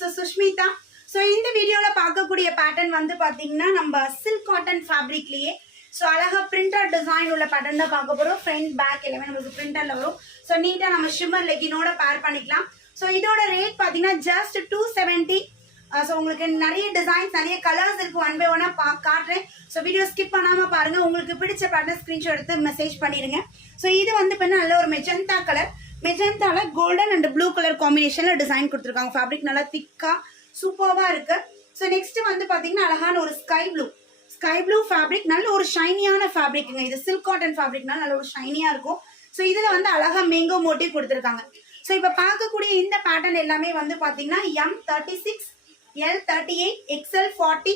this is Sushmita. So இந்த வீடியோல பார்க்கக்கூடிய பேட்டர்ன் வந்து பாத்தீங்கன்னா நம்ம silk cotton fabricலயே சோ அழகா பிரிண்டட் டிசைன் உள்ள பேட்டர்ன் தான் பார்க்க போறோம். ஃப்ரண்ட் பேக் எல்லாமே நமக்கு பிரிண்டட்ல வரும். சோ நீட்டா நம்ம ஷிம்மர் லெகினோட பேர் பண்ணிக்கலாம். சோ இதோட ரேட் பாத்தீங்கன்னா just 270. சோ உங்களுக்கு நிறைய டிசைன்ஸ் நிறைய கலர்ஸ் இருக்கு. ஒன் பை ஒன்னா காட்டுறேன். சோ வீடியோ ஸ்கிப் பண்ணாம பாருங்க. உங்களுக்கு பிடிச்ச பேட்டர்ன் ஸ்கிரீன்ஷாட் எடுத்து மெசேஜ் பண்ணிருங்க. சோ இது வந்து நல்ல ஒரு மெஜந்தா கலர். மெஜந்தால கோல்டன் அண்ட் ப்ளூ கலர் காம்பினேஷன்ல டிசைன் கொடுத்துருக்காங்க. ஃபேப்ரிக் நல்லா திக்கா சூப்பர்வா இருக்கு. ஸோ நெக்ஸ்ட் வந்து பாத்தீங்கன்னா அழகான ஒரு ஸ்கை ப்ளூ ஃபேப்ரிக். நல்ல ஒரு ஷைனியான ஃபேப்ரிக்ங்க. இது சில்க் காட்டன் ஃபேப்ரிக்னால நல்ல ஒரு ஷைனியா இருக்கும். ஸோ இதுல வந்து அழகா மேங்கோ மோட்டிவ் கொடுத்துருக்காங்க. ஸோ இப்போ பார்க்கக்கூடிய இந்த பேட்டர்ன் எல்லாமே வந்து பாத்தீங்கன்னா M36, L38, XL 40,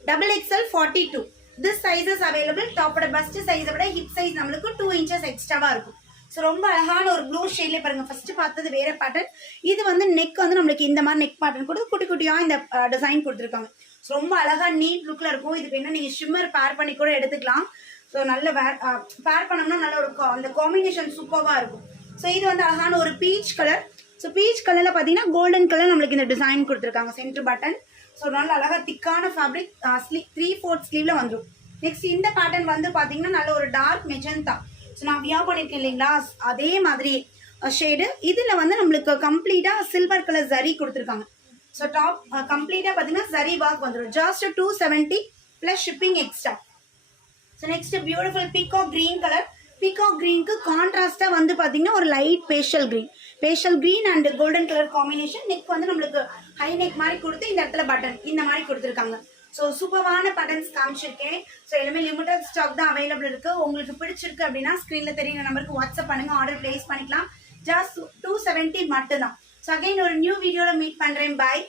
XXL 42. This size is available. டாப்போட பஸ்ட் சைஸை விட ஹிப் சைஸ் நம்மளுக்கு 2 inches எக்ஸ்ட்ராவா இருக்கும். ஸோ ரொம்ப அழகான ஒரு ப்ளூ ஷேட்லேயே பாருங்க. ஃபர்ஸ்ட் பார்த்தது வேற பேட்டர்ன். இது வந்து நெக் வந்து நம்மளுக்கு இந்த மாதிரி நெக் பேட்டர்ன் கொடுத்து குட்டி குட்டியா இந்த டிசைன் கொடுத்துருக்காங்க. ஸோ ரொம்ப அழகா நீட் லுக்ல இருக்கும். இதுக்கு என்ன நீங்க ஷிம்மர் பேர் பண்ணி கூட எடுத்துக்கலாம். ஸோ நல்ல பேர் பண்ணோம்னா நல்ல ஒரு அந்த காம்பினேஷன் சூப்பர்வா இருக்கும். ஸோ இது வந்து அழகான ஒரு பீச் கலர். ஸோ பீச் கலர்ல பாத்தீங்கன்னா கோல்டன் கலர் நம்மளுக்கு இந்த டிசைன் கொடுத்துருக்காங்க. Centre button. ஸோ நல்ல அழகா திக்கான ஃபேப்ரிக். 3/4 ஸ்லீவ்ல வந்துடும். நெக்ஸ்ட் இந்த பேட்டர்ன் வந்து பாத்தீங்கன்னா நல்ல ஒரு டார்க் மெஜந்தா. ஸோ நான் வியர் பண்ணியிருக்கேன் இல்லைங்களா, அதே மாதிரி ஷேடு. இதில் வந்து நம்மளுக்கு கம்ப்ளீட்டாக சில்வர் கலர் ஜரி கொடுத்துருக்காங்க. ஸோ டாப் கம்ப்ளீட்டாக பார்த்தீங்கன்னா ஜரி ஒர்க் வந்துடும். Just 270 plus shipping extra. So next beautiful peacock green colour. Peacock கிரீனுக்கு கான்ட்ராஸ்டாக வந்து பார்த்தீங்கன்னா ஒரு light pastel green and golden colour combination. Neck வந்து நம்மளுக்கு ஹை நெக் மாதிரி கொடுத்து இந்த இடத்துல பட்டன் இந்த மாதிரி கொடுத்துருக்காங்க. ஸோ சூப்பரான பேட்டர்ன்ஸ் காமிச்சிருக்கேன். ஸோ எல்லாமே லிமிடெட் ஸ்டாக் தான் அவைலபிள் இருக்கு. உங்களுக்கு பிடிச்சிருக்கு அப்படின்னா ஸ்க்ரீன்ல தெரியுற நம்பருக்கு வாட்ஸ்அப் பண்ணுங்க. ஆர்டர் பிளேஸ் பண்ணிக்கலாம். ஜஸ்ட் 270 மட்டும் தான். ஸோ அகைன் ஒரு நியூ வீடியோல மீட் பண்றேன். பாய்.